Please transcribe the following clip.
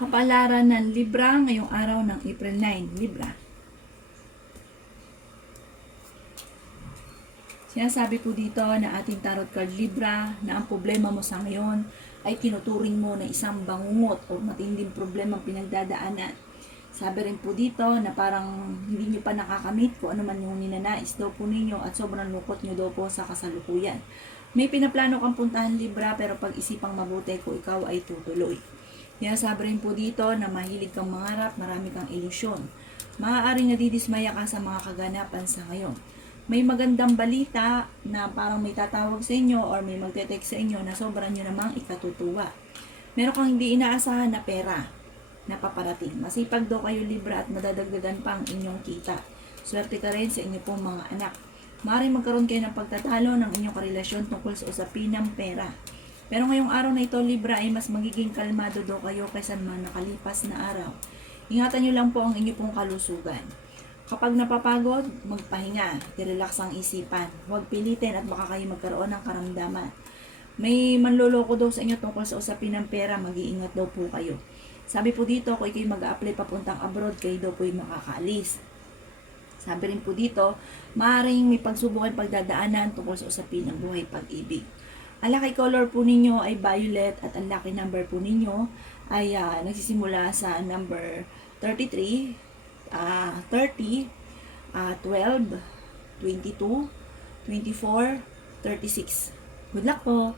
Kapalaran ng Libra ngayong araw ng April 9, Libra. Sinasabi po dito na ating tarot card Libra na ang problema mo sa ngayon ay tinuturing mo na isang bangungot o matinding problema ang pinagdadaanan. Sabi rin po dito na parang hindi nyo pa nakakamit kung ano man yung ninanais daw po ninyo at sobrang lungkot nyo daw po sa kasalukuyan. May pinaplano kang puntahan Libra pero pag-isipang mabuti kung ikaw ay tutuloy. Sabi rin po dito na mahilig kang mangarap, marami kang ilusyon. Maaaring nadidismaya ka sa mga kaganapan sa ngayon. May magandang balita na parang may tatawag sa inyo or may magte-text sa inyo na sobrang nyo namang ikatutuwa. Meron kang hindi inaasahan na pera na paparating. Masipag daw kayo Libra at madadagdagan pa ang inyong kita. Swerte ka rin sa inyo pong mga anak. Maaaring magkaroon kayo ng pagtatalo ng inyong karelasyon tungkol sa usapin ng pera. Pero ngayong araw na ito Libra ay mas magiging kalmado daw kayo kaysa mga nakalipas na araw. Ingatan nyo lang po ang inyong pong kalusugan. Kapag napapagod, magpahinga, i-relax ang isipan. Huwag pilitin at baka kayo magkaroon ng karamdaman. May manloloko daw sa inyo tungkol sa usapin ng pera, mag-iingat daw po kayo. Sabi po dito, kung kayo mag-a-apply papuntang abroad, kayo daw po yung makakaalis. Sabi rin po dito, maaaring may pagsubok ay pagdadaanan tungkol sa usapin ng buhay pag-ibig. Ang lucky color po ninyo ay violet at ang lucky number po ninyo ay nagsisimula sa number 33, 30, 12, 22, 24, 36. Good luck po!